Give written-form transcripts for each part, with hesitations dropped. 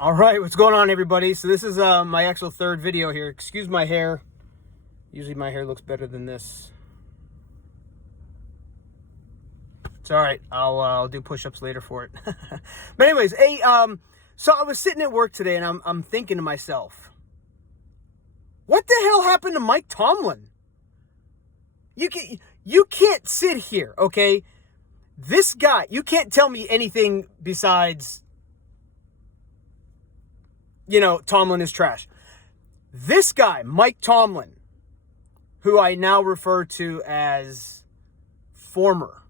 All right, what's going on, everybody? So this is my actual third video here. Excuse my hair. Usually my hair looks better than this. It's all right. I'll do push-ups later for it. But anyways, hey, so I was sitting at work today, and I'm thinking to myself, what the hell happened to Mike Tomlin? You can't sit here, okay? This guy, you can't tell me anything besides, Tomlin is trash. This guy, Mike Tomlin, who I now refer to as former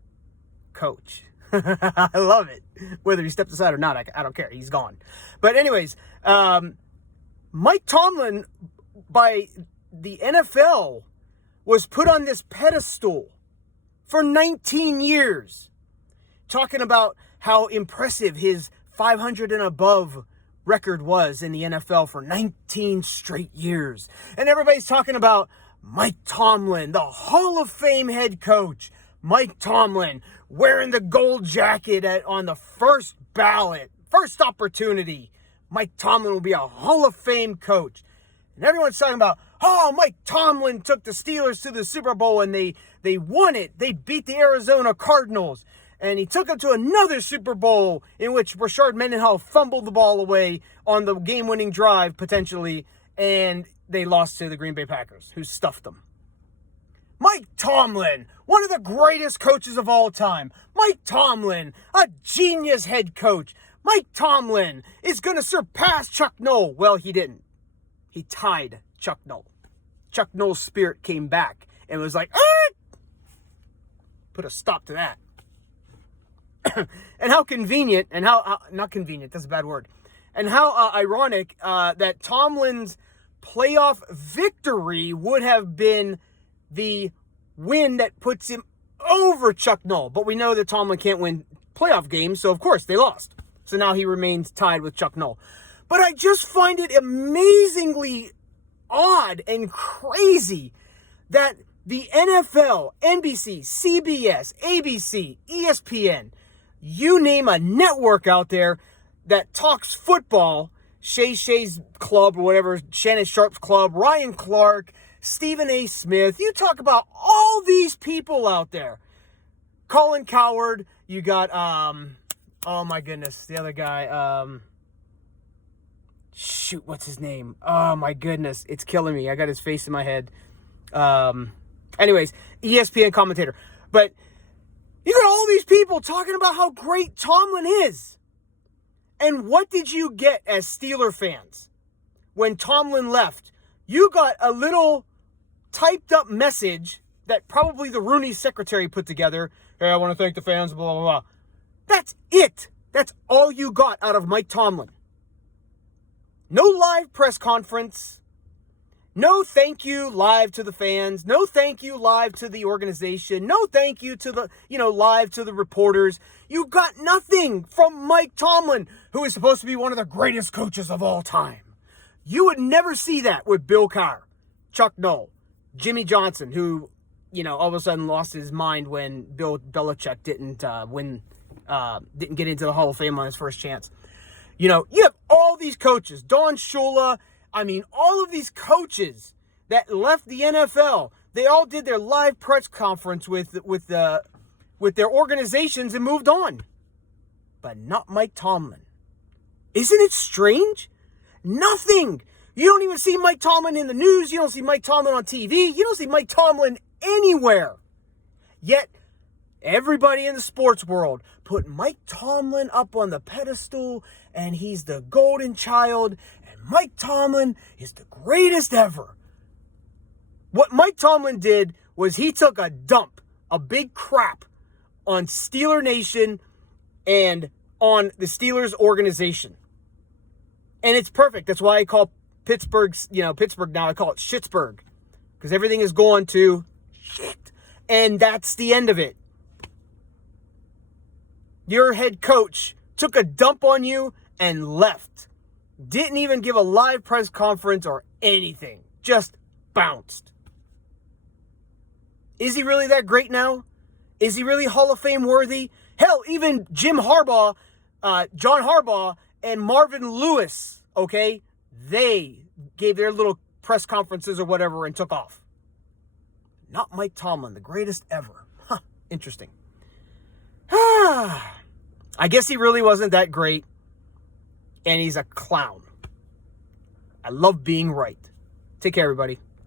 coach. I love it. Whether he stepped aside or not, I don't care. He's gone. But anyways, Mike Tomlin, by the NFL, was put on this pedestal for 19 years, talking about how impressive his 500 and above record was in the NFL for 19 straight years. And everybody's talking about Mike Tomlin, the Hall of Fame head coach. Mike Tomlin wearing the gold jacket on the first ballot, first opportunity. Mike Tomlin will be a Hall of Fame coach. And everyone's talking about, oh, Mike Tomlin took the Steelers to the Super Bowl and they won it. They beat the Arizona Cardinals. And he took them to another Super Bowl in which Rashard Mendenhall fumbled the ball away on the game-winning drive, potentially, and they lost to the Green Bay Packers, who stuffed them. Mike Tomlin, one of the greatest coaches of all time. Mike Tomlin, a genius head coach. Mike Tomlin is going to surpass Chuck Noll. Well, he didn't. He tied Chuck Noll. Chuck Noll's spirit came back and was like, ah! Put a stop to that. And how convenient, and how not convenient, that's a bad word, and how ironic that Tomlin's playoff victory would have been the win that puts him over Chuck Noll. But we know that Tomlin can't win playoff games, so of course they lost. So now he remains tied with Chuck Noll. But I just find it amazingly odd and crazy that the NFL, NBC, CBS, ABC, ESPN, you name a network out there that talks football, Shay's club or whatever, Shannon Sharp's club, Ryan Clark, Stephen A. Smith. You talk about all these people out there. Colin Cowherd, you got, oh my goodness, the other guy, shoot, what's his name? Oh my goodness, it's killing me. I got his face in my head. Anyways, ESPN commentator. But you got all these people talking about how great Tomlin is. And what did you get as Steeler fans when Tomlin left? You got a little typed up message that probably the Rooney secretary put together. Hey, I want to thank the fans, blah, blah, blah. That's it. That's all you got out of Mike Tomlin. No live press conference. No thank you live to the fans. No thank you live to the organization. No thank you to the, live to the reporters. You got nothing from Mike Tomlin, who is supposed to be one of the greatest coaches of all time. You would never see that with Bill Cowher, Chuck Noll, Jimmy Johnson, who, all of a sudden lost his mind when Bill Belichick didn't get into the Hall of Fame on his first chance. You have all these coaches, Don Shula, all of these coaches that left the NFL, they all did their live press conference with their organizations and moved on. But not Mike Tomlin. Isn't it strange? Nothing. You don't even see Mike Tomlin in the news. You don't see Mike Tomlin on TV. You don't see Mike Tomlin anywhere. Yet, everybody in the sports world put Mike Tomlin up on the pedestal, and he's the golden child, and Mike Tomlin is the greatest ever. What Mike Tomlin did was he took a dump, a big crap, on Steeler Nation and on the Steelers organization. And it's perfect. That's why I call Pittsburgh now, I call it Shitsburg. Because everything is going to shit. And that's the end of it. Your head coach took a dump on you and left. Didn't even give a live press conference or anything. Just bounced. Is he really that great now? Is he really Hall of Fame worthy? Hell, even John Harbaugh, and Marvin Lewis, okay, they gave their little press conferences or whatever and took off. Not Mike Tomlin, the greatest ever. Huh, interesting. I guess he really wasn't that great, and he's a clown. I love being right. Take care, everybody.